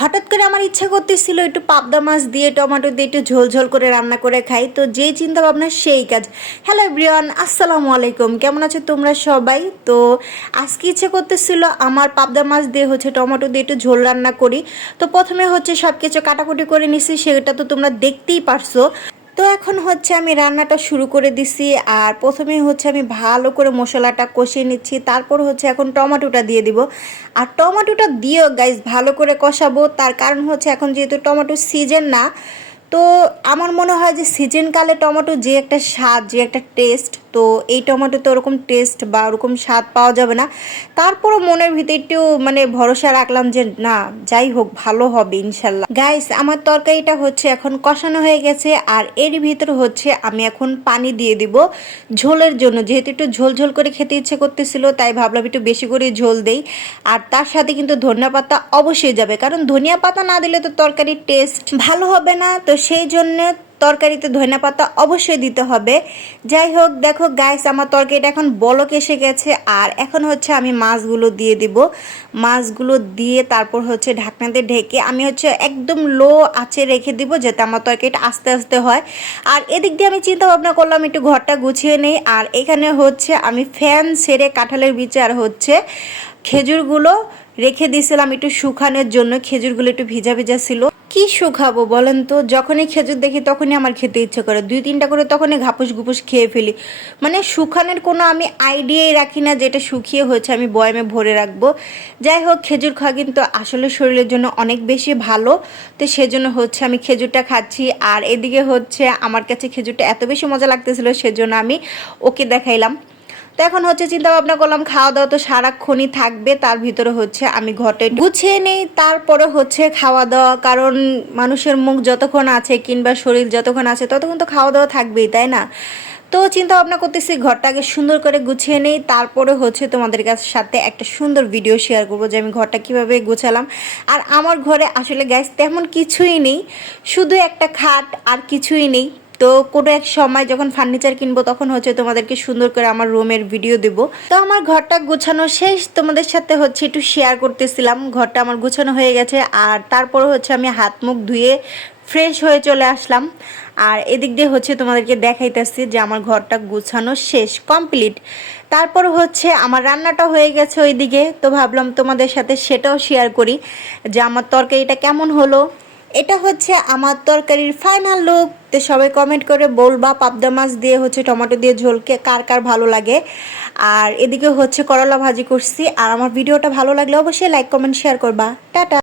হঠাৎ করে আমার ইচ্ছা করতেছিল একটু পাবদা মাছ দিয়ে টমেটো দিয়ে একটু ঝোল ঝোল করে রান্না করে খাই, তো যেই চিন্তা ভাবনা সেই কাজ। হ্যালো এভরিওয়ান, আসসালামু আলাইকুম, কেমন আছো তোমরা সবাই? তো আজকে ইচ্ছে করতেছিল আমার পাবদা মাছ দিয়ে টমেটো দিয়ে একটু ঝোল রান্না করি। তো প্রথমে সব কিছু কাটাকুটি করে নিছি, সেটা তো তোমরা দেখতেই পারছো। তো এখন আমি রান্নাটা শুরু করে দিছি। আর প্রথমে আমি ভালো করে মশলাটা কষিয়ে নিচ্ছি, তারপর এখন টমেটোটা দিয়ে দিব। আর টমেটোটা দিয়েও গাইস ভালো করে কষাবো, তার কারণ এখন যেহেতু টমেটো সিজন না, তো আমার মনে হয় যে সিজনকালে টমেটো যে একটা স্বাদ, যে একটা টেস্ট, তো এই টমেটো তো ওরকম টেস্ট বা ওরকম স্বাদ পাওয়া যাবে না। তারপরও মনের ভিতরে একটু ভরসা রাখলাম যে না, যাই হোক ভালো হবে ইনশাল্লাহ। গাইস, আমার তরকারিটা এখন কষানো হয়ে গেছে, আর এর ভিতরে আমি এখন পানি দিয়ে দিব ঝোলের জন্য। যেহেতু একটু ঝোল ঝোল করে খেতে ইচ্ছে করতেছিল, তাই ভাবলাম একটু বেশি করে ঝোল দেই। আর তার সাথে কিন্তু ধনিয়া পাতা অবশ্যই যাবে, কারণ ধনিয়া পাতা না দিলে তো তরকারির টেস্ট ভালো হবে না। তো সেই জন্য তরকারিতে ধনিয়া পাতা অবশ্যই দিতে হবে। যাই হোক, দেখো গাইস, আমার তরকারিটা এখন বলক এসে গেছে। আর এখন আমি মাছগুলো দিয়ে দিব। মাছগুলো দিয়ে তারপর ঢাকনাতে ঢেকে আমি একদম লো আঁচে রেখে দিব, যাতে আমার তরকারিটা আস্তে আস্তে হয়। আর এদিক দিয়ে আমি চিন্তা ভাবনা করলাম একটু ঘরটা গুছিয়ে নেই। আর এখানে আমি ফ্যান ছেড়ে কাঁঠালের বিচে আর খেজুরগুলো রেখে দিয়েছিলাম একটু শুকানোর জন্য। খেজুরগুলো একটু ভিজা ভিজা ছিল। কি শুকাবো বলেন তো? যখনই খেজুর দেখি তখনই আমার খেতে ইচ্ছে করে, 2-3টা করে তখনই ঘাপুস ঘুপুস খেয়ে ফেলি। শুকানোর কোনো আমি আইডিয়াই রাখি না, যেটা শুকিয়ে আমি বয়ামে ভরে রাখবো। যাই হোক, খেজুর খাওয়া কিন্তু আসলে শরীরের জন্য অনেক বেশি ভালো। তো সেজন্য আমি খেজুরটা খাচ্ছি। আর এদিকে আমার কাছে খেজুরটা এত বেশি মজা লাগতেছিল, সেজন্য আমি ওকে দেখাইলাম। তো এখন চিন্তা ভাবনা করলাম খাওয়া দাওয়া তো সারাক্ষণই থাকবে, তার ভিতরে আমি ঘরটা গুছিয়ে নেই, তারপরে খাওয়া দাওয়া। কারণ মানুষের মুখ যতক্ষণ আছে কিংবা শরীর যতক্ষণ আছে ততক্ষণ তো খাওয়া দাওয়া থাকবেই, তাই না? তো চিন্তা ভাবনা করতেছি ঘরটাকে সুন্দর করে গুছিয়ে নেই, তারপরে তোমাদের সাথে একটা সুন্দর ভিডিও শেয়ার করবো যে আমি ঘরটা কিভাবে গুছালাম। আর আমার ঘরে আসলে গ্যাস তেমন কিছুই নেই, শুধু একটা খাট, আর কিছুই নেই। তো কোনো এক সময় যখন ফার্নিচার কিনবো তখন তোমাদেরকে সুন্দর করে আমার রুমের ভিডিও দেব। তো আমার ঘরটা গোছানো শেষ, তোমাদের সাথে একটু শেয়ার করতেছিলাম। ঘরটা আমার গোছানো হয়ে গেছে। আর তারপরে আমি হাত মুখ ধুয়ে ফ্রেশ হয়ে চলে আসলাম। আর এদিক দিয়ে তোমাদেরকে দেখাইতেছি যে আমার ঘরটা গোছানো শেষ, কমপ্লিট। তারপর আমার রান্নাটা হয়ে গেছে ওইদিকে। তো ভাবলাম তোমাদের সাথে সেটাও শেয়ার করি যে আমার তরকারিটা কেমন হলো। এটা আমার তরকারির ফাইনাল লুক। তো সবাই কমেন্ট করে বলবা পাবদা মাছ দিয়ে টমেটো দিয়ে ঝোলকে কার কার ভালো লাগে। আর এদিকে করলা ভাজি করছি। আর আমার ভিডিওটা ভালো লাগলে অবশ্যই লাইক কমেন্ট শেয়ার করবা। টাটা।